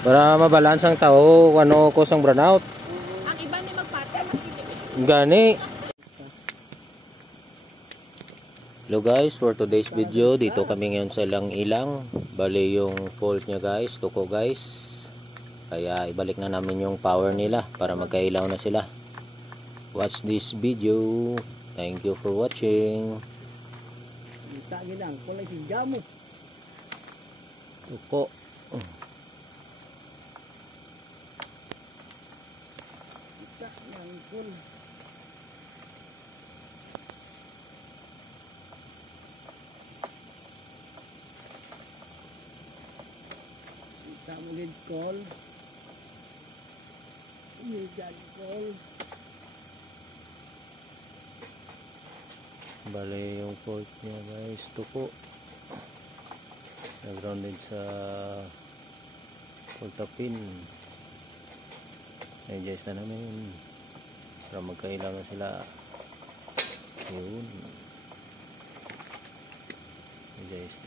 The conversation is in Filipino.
Para mabalance ang tao, ano ko sang brownout. Ang iba ni magpate, mas hindi. Gani. Hello guys, for today's video, dito kami ngayon sa ilang. Bali yung fault niya guys, tuko guys. Kaya ibalik na namin yung power nila para magkailaw na sila. Watch this video. Thank you for watching. Tagi lang, kulay si Jamo. Tuko. Tak nangkul. Kita mungkin kol. Ini jadi kol. Bali yung fault niya guys, tuko. Nag-grounded sa pultapin. I-adjust na namin para magkailaw na sila. Yun. I-adjust.